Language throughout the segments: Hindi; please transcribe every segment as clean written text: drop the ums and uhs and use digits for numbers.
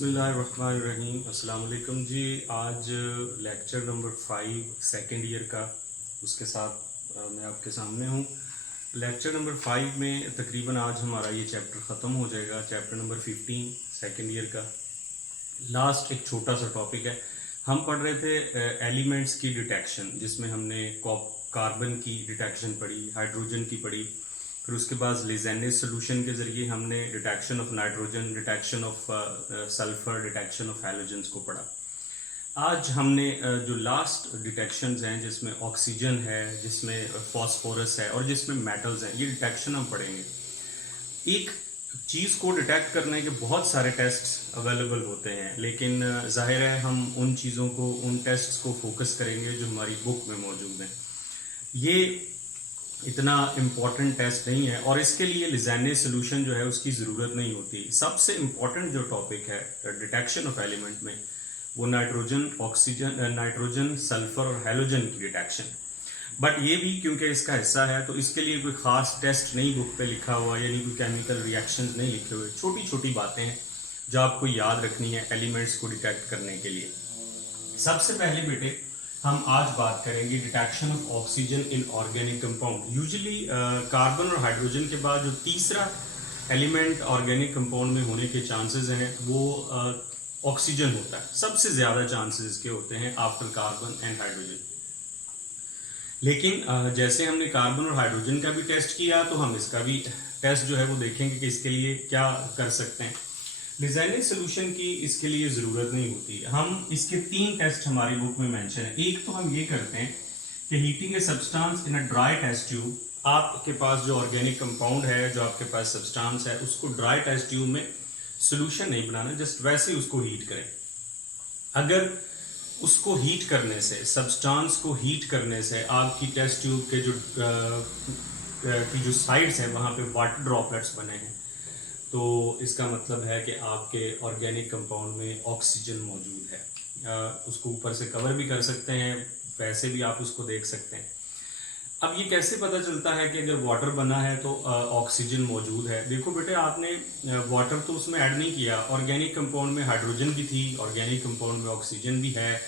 बिस्मिल्लाहिर्रहमानिर्रहीम। अस्सलाम वालेकुम जी। आज लेक्चर नंबर 5 सेकेंड ईयर का उसके साथ मैं आपके सामने हूँ। लेक्चर नंबर 5 में तकरीबन आज हमारा ये चैप्टर ख़त्म हो जाएगा। चैप्टर नंबर 15 सेकेंड ईयर का लास्ट एक छोटा सा टॉपिक है। हम पढ़ रहे थे एलिमेंट्स की डिटेक्शन, जिसमें हमने कार्बन की डिटेक्शन पढ़ी, हाइड्रोजन की पढ़ी, फिर उसके बाद लेजेंडस सोल्यूशन के जरिए हमने detection of nitrogen, detection of sulphur, detection of halogens को पढ़ा। आज हमने जो लास्ट डिटेक्शंस हैं, जिसमें ऑक्सीजन है, जिसमें फॉस्फोरस है और जिसमें मेटल्स हैं, ये डिटेक्शन हम पढ़ेंगे। एक चीज़ को डिटेक्ट करने के बहुत सारे टेस्ट्स अवेलेबल होते हैं, लेकिन जाहिर है हम उन चीज़ों को, उन टेस्ट्स को फोकस करेंगे जो हमारी बुक में मौजूद हैं। ये इतना इम्पॉर्टेंट टेस्ट नहीं है और इसके लिए लेजेंडस सोल्यूशन जो है उसकी ज़रूरत नहीं होती। सबसे इम्पॉर्टेंट जो टॉपिक है डिटेक्शन ऑफ एलिमेंट में, वो नाइट्रोजन, ऑक्सीजन, नाइट्रोजन, सल्फर और हैलोजन की डिटेक्शन। बट ये भी क्योंकि इसका हिस्सा है तो इसके लिए कोई ख़ास टेस्ट नहीं बुक पे लिखा हुआ, यानी कोई केमिकल रिएक्शंस नहीं लिखे हुए। छोटी छोटी बातें हैं जो आपको याद रखनी है एलिमेंट्स को डिटेक्ट करने के लिए। सबसे पहले बेटे हम आज बात करेंगे detection of oxygen in organic compound. Usually carbon और हाइड्रोजन के बाद जो तीसरा एलिमेंट ऑर्गेनिक कंपाउंड में होने के चांसेस हैं वो ऑक्सीजन होता है। सबसे ज़्यादा चांसेस इसके होते हैं आफ्टर कार्बन एंड हाइड्रोजन। लेकिन जैसे हमने कार्बन और हाइड्रोजन का भी टेस्ट किया, तो हम इसका भी टेस्ट जो है वो देखेंगे कि इसके लिए क्या कर सकते हैं। लेजेंडस सोल्यूशन की इसके लिए ज़रूरत नहीं होती। हम इसके 3 टेस्ट हमारी बुक में मेंशन है। एक तो हम ये करते हैं कि heating a substance in a dry test tube. आपके पास जो ऑर्गेनिक कंपाउंड है, जो आपके पास सब्सटेंस है, उसको ड्राई टेस्ट ट्यूब में सोल्यूशन नहीं बनाना, जस्ट वैसे ही उसको हीट करें। अगर उसको हीट करने से, सब्सटेंस को हीट करने से आपकी टेस्ट ट्यूब के जो साइड्स हैं वहाँ पे वाटर ड्रॉपलेट्स बने हैं, तो इसका मतलब है कि आपके ऑर्गेनिक कंपाउंड में ऑक्सीजन मौजूद है। उसको ऊपर से कवर भी कर सकते हैं, वैसे भी आप उसको देख सकते हैं। अब ये कैसे पता चलता है कि अगर वाटर बना है तो ऑक्सीजन मौजूद है? देखो बेटे, आपने वाटर तो उसमें ऐड नहीं किया। ऑर्गेनिक कंपाउंड में हाइड्रोजन भी थी, ऑर्गेनिक कंपाउंड में ऑक्सीजन भी है।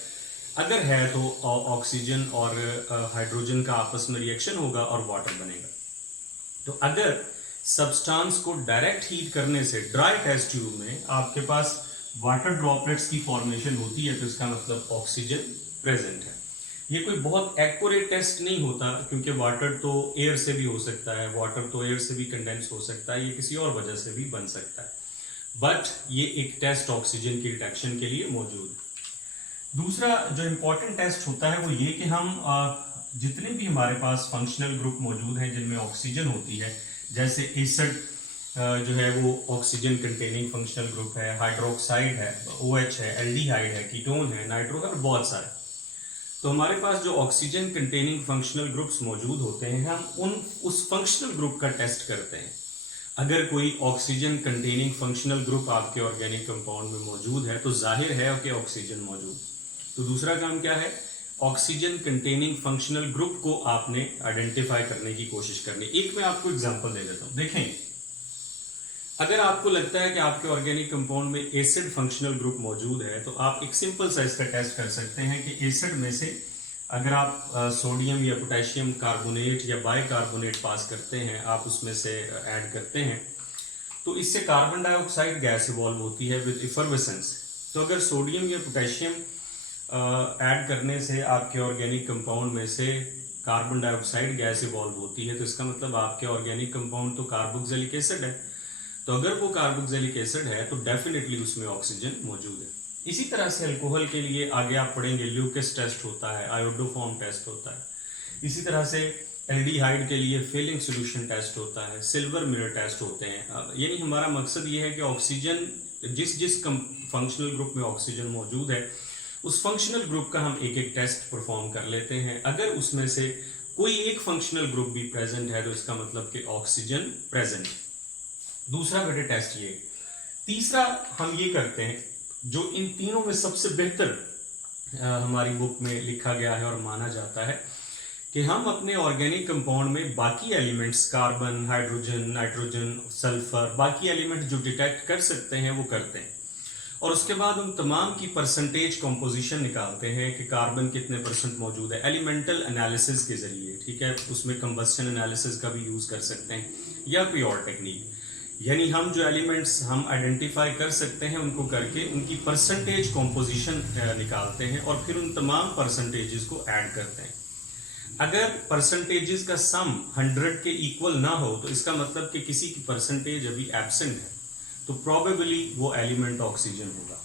अगर है तो ऑक्सीजन और हाइड्रोजन का आपस में रिएक्शन होगा और वाटर बनेगा। तो अगर सब्सटेंस को डायरेक्ट हीट करने से ड्राई टेस्ट ट्यूब में आपके पास वाटर ड्रॉपलेट्स की फॉर्मेशन होती है, तो इसका मतलब ऑक्सीजन प्रेजेंट है। ये कोई बहुत एक्यूरेट टेस्ट नहीं होता, क्योंकि वाटर तो एयर से भी हो सकता है, वाटर तो एयर से भी कंडेंस हो सकता है, ये किसी और वजह से भी बन सकता है। बट ये एक टेस्ट ऑक्सीजन की डिटेक्शन के लिए मौजूद है। दूसरा जो इम्पोर्टेंट टेस्ट होता है वो ये कि हम जितने भी हमारे पास फंक्शनल ग्रुप मौजूद हैं जिनमें ऑक्सीजन होती है, जैसे एसिड जो है वो ऑक्सीजन कंटेनिंग फंक्शनल ग्रुप है, हाइड्रोक्साइड है, OH है, एल्डिहाइड है, कीटोन है, नाइट्रो है, बहुत सारे। तो हमारे पास जो ऑक्सीजन कंटेनिंग फंक्शनल ग्रुप्स मौजूद होते हैं, हम उस फंक्शनल ग्रुप का टेस्ट करते हैं। अगर कोई ऑक्सीजन कंटेनिंग फंक्शनल ग्रुप आपके ऑर्गेनिक कंपाउंड में मौजूद है तो जाहिर है कि ऑक्सीजन मौजूद। तो दूसरा काम क्या है? ऑक्सीजन कंटेनिंग फंक्शनल ग्रुप को आपने आइडेंटिफाई करने की कोशिश करनी। एक मैं आपको एग्जांपल दे देता हूं, देखें। अगर आपको लगता है कि आपके ऑर्गेनिक कंपाउंड में एसिड फंक्शनल ग्रुप मौजूद है, तो आप एक सिंपल सा इसका टेस्ट कर सकते हैं कि एसिड में से अगर आप सोडियम या पोटेशियम कार्बोनेट या बाइकार्बोनेट पास करते हैं, आप उसमें से ऐड करते हैं, तो इससे कार्बन डाइऑक्साइड गैस इवॉल्व होती है विद इफर्वेसेंस। तो अगर सोडियम या पोटेशियम ऐड करने से आपके ऑर्गेनिक कंपाउंड में से कार्बन डाइऑक्साइड गैस इवॉल्व होती है, तो इसका मतलब आपके ऑर्गेनिक कंपाउंड तो कार्बोक्सिलिक एसिड है। तो अगर वो कार्बोक्सिलिक एसिड है तो डेफिनेटली उसमें ऑक्सीजन मौजूद है। इसी तरह से अल्कोहल के लिए आगे आप पढ़ेंगे, ल्यूकेस टेस्ट होता है, आयोडोफॉर्म टेस्ट होता है। इसी तरह से एल्डिहाइड के लिए फेलिंग सोल्यूशन टेस्ट होता है, सिल्वर मिरर टेस्ट होते हैं। यानी हमारा मकसद ये है कि ऑक्सीजन, जिस फंक्शनल ग्रुप में ऑक्सीजन मौजूद है, उस फंक्शनल ग्रुप का हम एक एक टेस्ट परफॉर्म कर लेते हैं। अगर उसमें से कोई एक फंक्शनल ग्रुप भी प्रेजेंट है तो इसका मतलब कि ऑक्सीजन प्रेजेंट। दूसरा बेटे टेस्ट ये। तीसरा हम ये करते हैं, जो इन तीनों में सबसे बेहतर हमारी बुक में लिखा गया है और माना जाता है, कि हम अपने ऑर्गेनिक कंपाउंड में बाकी elements, carbon, hydrogen, nitrogen, sulphur, बाकी एलिमेंट जो डिटेक्ट कर सकते हैं वो करते हैं। और उसके बाद उन तमाम की परसेंटेज कंपोजिशन निकालते हैं कि कार्बन कितने परसेंट मौजूद है एलिमेंटल एनालिसिस के जरिए, ठीक है। उसमें कंबस्शन एनालिसिस का भी यूज कर सकते हैं या कोई और टेक्निक, यानी हम जो एलिमेंट्स हम आइडेंटिफाई कर सकते हैं उनको करके उनकी परसेंटेज कंपोजिशन निकालते हैं और फिर उन तमाम परसेंटेजेस को ऐड करते हैं। अगर परसेंटेजेस का सम 100 के इक्वल ना हो तो इसका मतलब कि किसी की परसेंटेज अभी एब्सेंट है, तो प्रोबेबली वो एलिमेंट ऑक्सीजन होगा।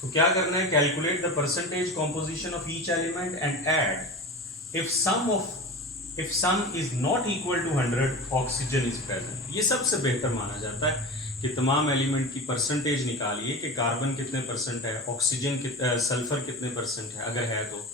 तो क्या करना है, calculate the percentage composition of each element and add if sum is not equal to 100 oxygen is present. ये सबसे बेहतर माना जाता है कि तमाम एलिमेंट की परसेंटेज निकालिए कि कार्बन कितने परसेंट है, ऑक्सीजन सल्फर कितने परसेंट है, अगर है तो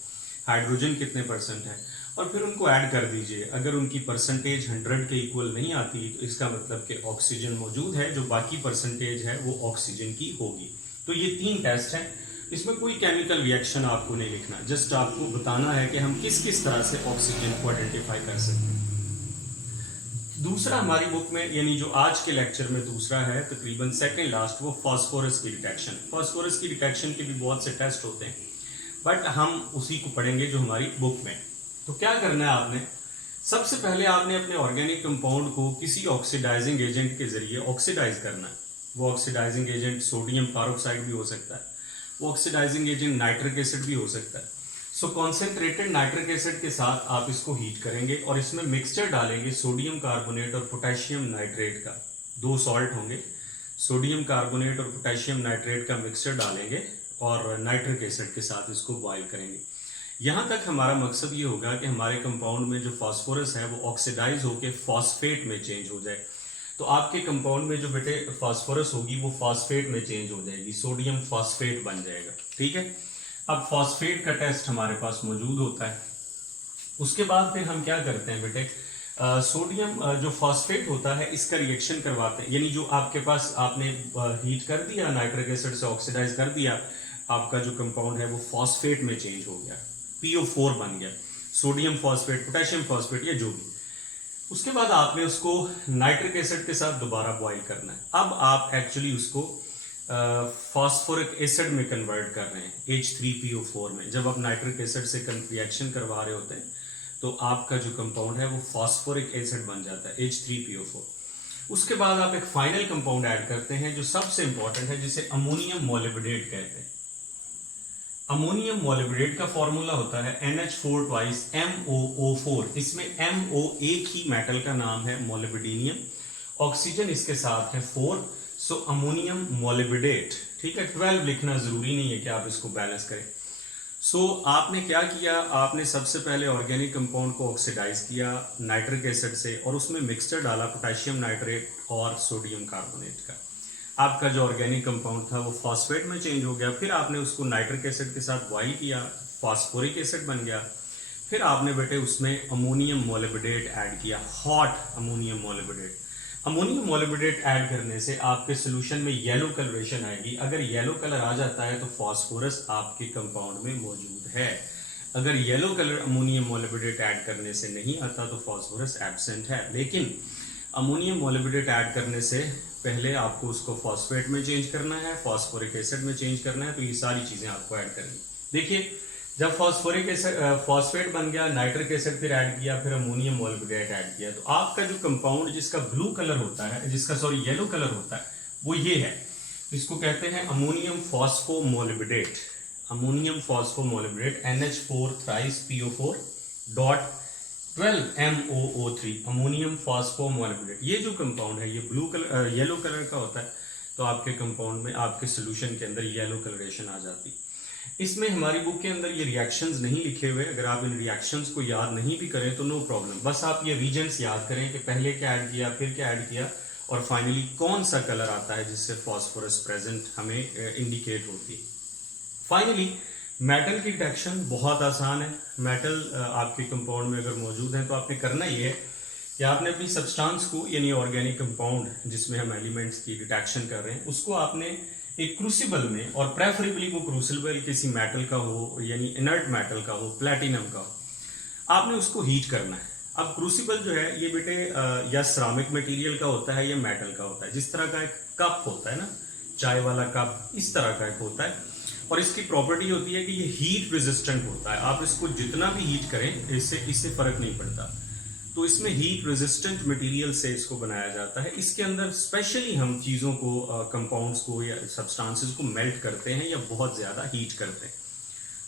हाइड्रोजन कितने परसेंट है, और फिर उनको ऐड कर दीजिए। अगर उनकी परसेंटेज 100 के इक्वल नहीं आती तो इसका मतलब कि ऑक्सीजन मौजूद है, जो बाकी परसेंटेज है वो ऑक्सीजन की होगी। तो ये 3 टेस्ट हैं, इसमें कोई केमिकल रिएक्शन आपको नहीं लिखना, जस्ट आपको बताना है कि हम किस किस तरह से ऑक्सीजन को आइडेंटिफाई कर सकते हैं। दूसरा हमारी बुक में, यानी जो आज के लेक्चर में दूसरा है तकरीबन सेकेंड लास्ट, वो फास्फोरस की डिटेक्शन। फास्फोरस की डिटेक्शन के भी बहुत से टेस्ट होते हैं, बट हम उसी को पढ़ेंगे जो हमारी बुक में। तो क्या करना है आपने, सबसे पहले आपने अपने ऑर्गेनिक कंपाउंड को किसी ऑक्सीडाइजिंग एजेंट के जरिए ऑक्सीडाइज करना है। वो ऑक्सीडाइजिंग एजेंट सोडियम पेरोक्साइड भी हो सकता है, वो ऑक्सीडाइजिंग एजेंट नाइट्रिक एसिड भी हो सकता है। सो कॉन्सेंट्रेटेड नाइट्रिक एसिड के साथ आप इसको हीट करेंगे और इसमें मिक्सचर डालेंगे सोडियम कार्बोनेट और पोटेशियम नाइट्रेट का। 2 सॉल्ट होंगे, सोडियम कार्बोनेट और पोटेशियम नाइट्रेट का मिक्सचर डालेंगे और नाइट्रिक एसिड के साथ इसको बॉयल करेंगे। यहाँ तक हमारा मकसद ये होगा कि हमारे कंपाउंड में जो फास्फोरस है वो ऑक्सीडाइज होकर फॉस्फेट में चेंज हो जाए। तो आपके कंपाउंड में जो बेटे फास्फोरस होगी वो फॉस्फेट में चेंज हो जाएगी, सोडियम फॉस्फेट बन जाएगा, ठीक है। अब फॉस्फेट का टेस्ट हमारे पास मौजूद होता है। उसके बाद फिर हम क्या करते हैं बेटे, सोडियम जो फॉस्फेट होता है इसका रिएक्शन करवाते हैं, यानी जो आपके पास आपने हीट कर दिया, नाइट्रिक एसिड से ऑक्सीडाइज कर दिया, आपका जो कंपाउंड है वो फॉस्फेट में चेंज हो गया, PO4 बन गया, सोडियम फॉस्फेट, पोटेशियम फॉस्फेट या जो भी। उसके बाद आपने उसको नाइट्रिक एसिड के साथ दोबारा बॉईल करना है। अब आप एक्चुअली उसको फॉस्फोरिक एसिड में कन्वर्ट कर रहे हैं, H3PO4 में। जब आप नाइट्रिक एसिड से रिएक्शन करवा रहे होते हैं तो आपका जो कंपाउंड है वो फॉस्फोरिक एसिड बन जाता है, H3PO4। उसके बाद आप एक फाइनल कंपाउंड ऐड करते हैं जो सबसे इंपॉर्टेंट है, जिसे अमोनियम मोलिब्डेट कहते हैं। अमोनियम मोलिब्डेट का फॉर्मूला होता है NH4 ट्वाइस MOO4। इसमें MO एक ही मेटल का नाम है, मोलिब्डेनियम। ऑक्सीजन इसके साथ है 4, सो अमोनियम मोलिब्डेट, ठीक है। 12 लिखना जरूरी नहीं है कि आप इसको बैलेंस करें। सो आपने क्या किया, आपने सबसे पहले ऑर्गेनिक कंपाउंड को ऑक्सीडाइज किया नाइट्रिक एसिड से और उसमें मिक्सचर डाला पोटेशियम नाइट्रेट और सोडियम कार्बोनेट का। आपका जो ऑर्गेनिक कंपाउंड था वो फॉस्फेट में चेंज हो गया। फिर आपने उसको नाइट्रिक एसिड के साथ बॉईल किया, फॉस्फोरिक एसिड बन गया। फिर आपने बेटे उसमें अमोनियम मोलिब्डेट ऐड किया, hot ammonium molybdate. Ammonium molybdate add करने से आपके सोल्यूशन में येलो कलरेशन आएगी। अगर येलो कलर आ जाता है तो फॉस्फोरस आपके कंपाउंड में मौजूद है। अगर yellow colour ammonium molybdate add करने से नहीं आता तो फॉस्फोरस एब्सेंट है। लेकिन अमोनियम मोलिब्डेट ऐड करने से पहले आपको उसको फॉस्फेट में चेंज करना है, फॉस्फोरिक एसिड में चेंज करना है, तो ये सारी चीजें आपको ऐड करनी। देखिए, जब फॉस्फोरिक एसिड फॉस्फेट बन गया, नाइट्रिक एसिड फिर ऐड किया, फिर अमोनियम मोलिब्डेट ऐड किया, तो आपका जो कंपाउंड जिसका ब्लू कलर होता है, येलो कलर होता है, वो ये है। इसको कहते हैं ammonium phosphomolybdate. Ammonium phosphomolybdate NH4 thrice PO4 dot 12 MOO3 ammonium phosphomolybdate. ये जो कंपाउंड है ये ब्लू कलर येलो कलर का होता है, तो आपके कंपाउंड में आपके सोल्यूशन के अंदर येलो कलरेशन आ जाती। इसमें हमारी बुक के अंदर ये रिएक्शंस नहीं लिखे हुए, अगर आप इन रिएक्शंस को याद नहीं भी करें तो नो प्रॉब्लम, बस आप ये रीजन्स याद करें कि पहले क्या ऐड किया, फिर क्या ऐड किया और फाइनली कौन सा कलर आता है जिससे फॉस्फोरस प्रेजेंट हमें इंडिकेट होती है। फाइनली मेटल की डिटेक्शन बहुत आसान है। मेटल आपके कंपाउंड में अगर मौजूद है तो आपने करना ये है कि आपने अपनी सब्सटेंस को, यानी ऑर्गेनिक कंपाउंड जिसमें हम एलिमेंट्स की डिटेक्शन कर रहे हैं, उसको आपने एक क्रूसिबल में, और प्रेफरेबली वो क्रूसिबल किसी मेटल का हो, यानी इनर्ट मेटल का हो, प्लेटिनम का हो, आपने उसको हीट करना है। अब क्रूसिबल जो है ये बेटे या सिरामिक मटेरियल का होता है या मेटल का होता है। जिस तरह का एक कप होता है ना, चाय वाला कप, इस तरह का एक होता है। और इसकी प्रॉपर्टी होती है कि ये हीट रेजिस्टेंट होता है, आप इसको जितना भी हीट करें इससे फर्क नहीं पड़ता। तो इसमें हीट रेजिस्टेंट मटेरियल से इसको बनाया जाता है। इसके अंदर स्पेशली हम चीज़ों को, कंपाउंड्स को या सब्सटेंसेस को मेल्ट करते हैं या बहुत ज़्यादा हीट करते हैं।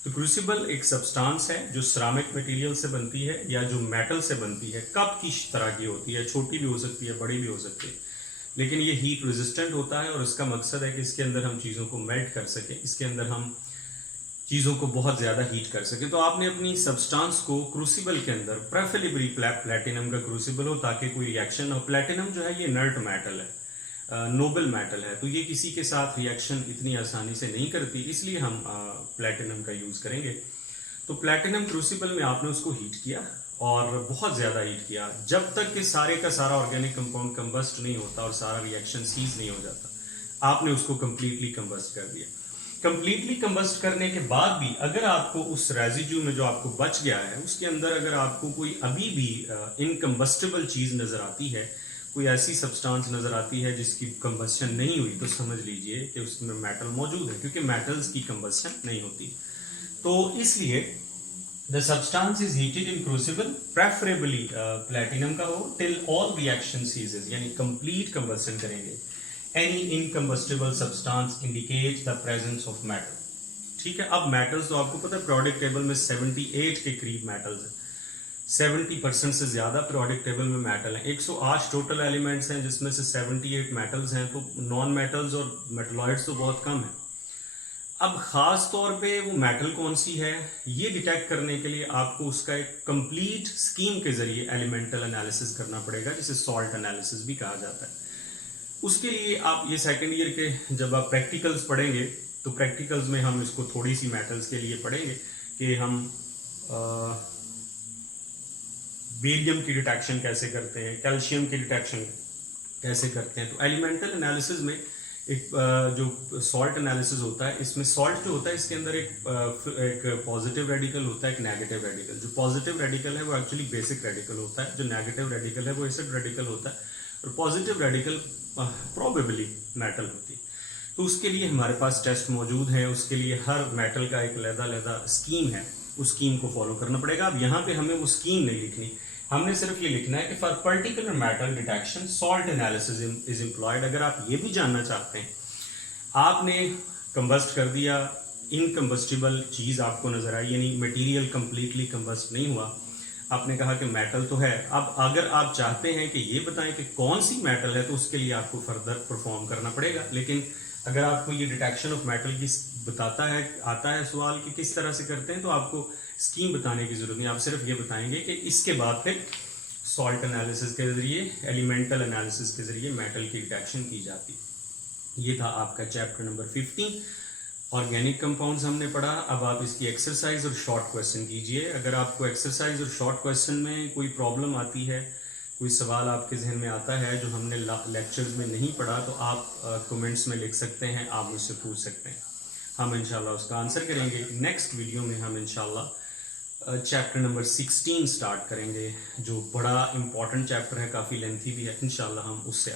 तो क्रूसिबल एक सब्सटेंस है जो सिरामिक मटेरियल से बनती है या जो मेटल से बनती है, कप की तरह की होती है, छोटी भी हो सकती है, बड़ी भी हो सकती है, लेकिन ये हीट रेजिस्टेंट होता है और इसका मकसद है कि इसके अंदर हम चीज़ों को मेल्ट कर सकें, इसके अंदर हम चीज़ों को बहुत ज़्यादा हीट कर सके। तो आपने अपनी सब्सटेंस को क्रूसिबल के अंदर, प्रेफरेबली प्लेटिनम का क्रूसिबल हो ताकि कोई रिएक्शन हो। प्लेटिनम जो है ये इनर्ट मेटल है, नोबल मेटल है, तो ये किसी के साथ रिएक्शन इतनी आसानी से नहीं करती, इसलिए हम प्लेटिनम का यूज़ करेंगे। तो प्लेटिनम क्रूसिबल में आपने उसको हीट किया और बहुत ज़्यादा हीट किया, जब तक कि सारे का सारा ऑर्गेनिक कंपाउंड कंबस्ट नहीं होता और सारा रिएक्शन सीज नहीं हो जाता, आपने उसको कंप्लीटली कंबस्ट कर दिया। कंप्लीटली कंबस्ट करने के बाद भी अगर आपको उस रेजिड्यू में जो आपको बच गया है उसके अंदर अगर आपको कोई अभी भी इनकम्बस्टेबल चीज़ नज़र आती है, कोई ऐसी सब्सटेंस नज़र आती है जिसकी कंबस्शन नहीं हुई, तो समझ लीजिए कि उसमें मेटल मौजूद है, क्योंकि मेटल्स की कंबस्शन नहीं होती। तो इसलिए the substance is heated in crucible, preferably platinum का हो, टिल ऑल रिएक्शन सीजेस, यानी कंप्लीट कंबस्शन करेंगे। Any incombustible substance indicate the presence of metal. ठीक है, अब मेटल्स तो आपको पता है पीरियोडिक टेबल में 78 के करीब मेटल्स हैं, 70% से ज्यादा पीरियोडिक टेबल में मेटल हैं। 108 टोटल एलिमेंट्स हैं जिसमें से 78 मेटल्स हैं, तो नॉन मेटल्स और मेटलॉइड्स तो बहुत कम है। अब खास तौर पे वो मेटल कौन सी है ये डिटेक्ट करने के लिए आपको उसका एक कंप्लीट स्कीम के जरिए एलिमेंटल एनालिसिस करना पड़ेगा, जिसे सॉल्ट एनालिसिस भी कहा जाता है। उसके लिए आप ये सेकेंड ईयर के जब आप प्रैक्टिकल्स पढ़ेंगे तो प्रैक्टिकल्स में हम इसको थोड़ी सी मेटल्स के लिए पढ़ेंगे कि हम बेरियम की डिटेक्शन कैसे करते हैं, कैल्शियम की डिटेक्शन कैसे करते हैं। तो एलिमेंटल एनालिसिस में एक जो सॉल्ट एनालिसिस होता है, इसमें सॉल्ट जो होता है इसके अंदर एक पॉजिटिव रेडिकल होता है, एक नेगेटिव रेडिकल। जो पॉजिटिव रेडिकल है वो एक्चुअली बेसिक रेडिकल होता है, जो नेगेटिव रेडिकल है वो एसिड रेडिकल होता है, और पॉजिटिव रेडिकल प्रोबेबली मेटल होती है। तो उसके लिए हमारे पास टेस्ट मौजूद है, उसके लिए हर मेटल का एक अलग स्कीम है, उस स्कीम को फॉलो करना पड़ेगा। अब यहाँ पे हमें वो स्कीम नहीं लिखनी, हमने सिर्फ ये लिखना है कि for particular metal detection salt analysis is employed. अगर आप ये भी जानना चाहते हैं, आपने कंबस्ट कर दिया, इनकम्बस्टिबल चीज़ आपको नजर आई, यानी मटेरियल कंप्लीटली कंबस्ट नहीं हुआ, आपने कहा कि मेटल तो है। अब अगर आप चाहते हैं कि ये बताएं कि कौन सी मेटल है, तो उसके लिए आपको फर्दर परफॉर्म करना पड़ेगा। लेकिन अगर आपको ये डिटेक्शन ऑफ मेटल की बताता है, आता है सवाल कि किस तरह से करते हैं, तो आपको स्कीम बताने की जरूरत नहीं, आप सिर्फ ये बताएंगे कि इसके बाद फिर सॉल्ट एनालिसिस के जरिए, एलिमेंटल एनालिसिस के जरिए मेटल की डिटेक्शन की जाती। ये था आपका चैप्टर नंबर 15, ऑर्गेनिक कंपाउंड्स हमने पढ़ा। अब आप इसकी एक्सरसाइज और शॉर्ट क्वेश्चन कीजिए। अगर आपको एक्सरसाइज और शॉर्ट क्वेश्चन में कोई प्रॉब्लम आती है, कोई सवाल आपके जहन में आता है जो हमने लेक्चर्स में नहीं पढ़ा, तो आप कमेंट्स में लिख सकते हैं, आप मुझसे पूछ सकते हैं, हम इंशाल्लाह उसका आंसर करेंगे। नेक्स्ट वीडियो में हम इंशाल्लाह चैप्टर नंबर 16 स्टार्ट करेंगे, जो बड़ा इंपॉर्टेंट चैप्टर है, काफ़ी लेंथी भी है। इंशाल्लाह हम उससे